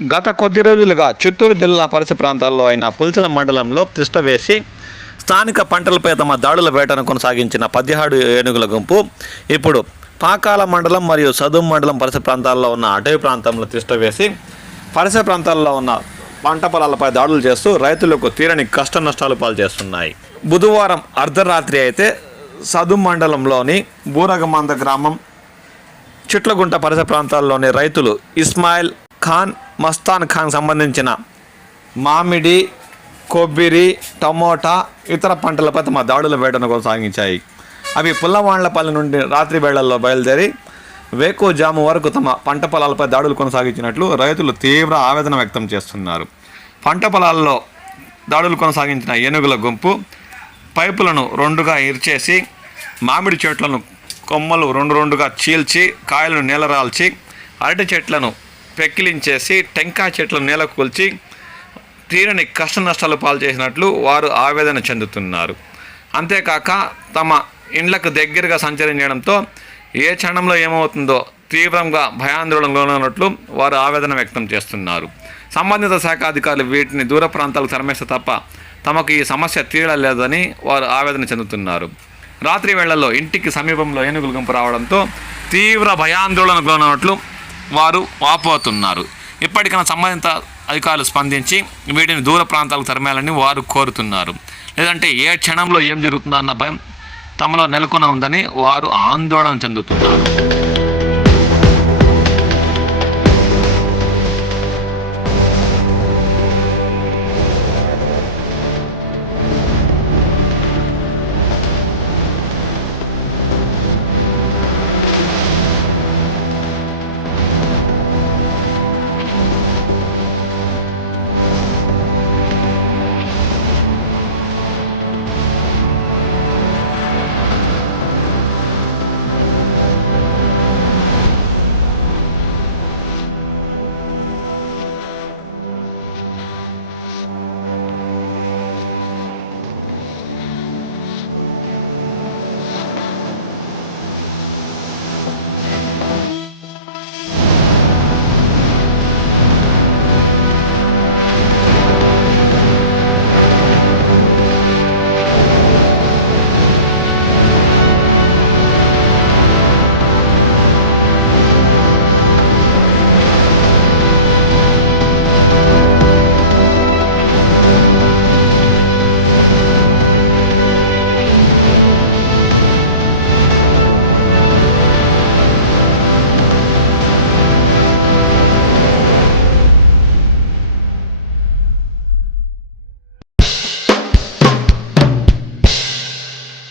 గత కొద్ది రోజులుగా చిత్తూరు జిల్లా పరిసర ప్రాంతాల్లో అయిన పుల్చల మండలంలో తిష్ట వేసి స్థానిక పంటలపై తమ దాడుల వేటను కొనసాగించిన 17 ఏనుగుల గుంపు ఇప్పుడు పాకాల మండలం మరియు సదుం మండలం పరిసర ప్రాంతాల్లో ఉన్న అటవీ ప్రాంతంలో తిష్ట వేసి పరిసర ప్రాంతాల్లో ఉన్న పంట పొలాలపై దాడులు చేస్తూ రైతులకు తీరని కష్ట నష్టాలు పాల్చేస్తున్నాయి. బుధవారం అర్ధరాత్రి అయితే సదుం మండలంలోని బూరగమంద గ్రామం చిట్లగుంట పరిసర ప్రాంతాల్లోని రైతులు ఇస్మాయిల్ ఖాన్, మస్తాన్ ఖాన్ సంబంధించిన మామిడి, కొబ్బరి, టమోటా ఇతర పంటలపై తమ దాడుల వేటను కొనసాగించాయి. అవి పుల్లవాండ్లపల్లి నుండి రాత్రి వేళల్లో బయలుదేరి వేకువజాము వరకు తమ పంట పొలాలపై దాడులు కొనసాగించినట్లు రైతులు తీవ్ర ఆవేదన వ్యక్తం చేస్తున్నారు. పంట పొలాల్లో దాడులు కొనసాగించిన ఏనుగుల గుంపు పైపులను రెండుగా ఇర్చేసి మామిడి చెట్లను కొమ్మలు రెండుగా చీల్చి కాయలను నేలరాల్చి అరటి చెట్లను పెక్కిలించేసి టెంకాయ చెట్లను నేల కూల్చి తీరని కష్ట నష్టాలు పాలు చేసినట్లు వారు ఆవేదన చెందుతున్నారు. అంతేకాక తమ ఇండ్లకు దగ్గరగా సంచరించడంతో ఏ క్షణంలో ఏమవుతుందో తీవ్రంగా భయాందోళనకు లోనైనట్లు వారు ఆవేదన వ్యక్తం చేస్తున్నారు. సంబంధిత శాఖ అధికారులు వీటిని దూర ప్రాంతాలకు తరమేస్తే తప్ప తమకు ఈ సమస్య తీరలేదని వారు ఆవేదన చెందుతున్నారు. రాత్రి వేళల్లో ఇంటికి సమీపంలో ఏనుగుల గుంపు రావడంతో తీవ్ర భయాందోళనకు లోనైనట్లు వారు వాపోతున్నారు. ఇప్పటికైనా సంబంధిత అధికారులు స్పందించి వీటిని దూర ప్రాంతాలకు తరమేయాలని వారు కోరుతున్నారు. లేదంటే ఏ క్షణంలో ఏం జరుగుతుందో అన్న భయం తమలో నెలకొని ఉందని వారు ఆందోళన చెందుతున్నారు.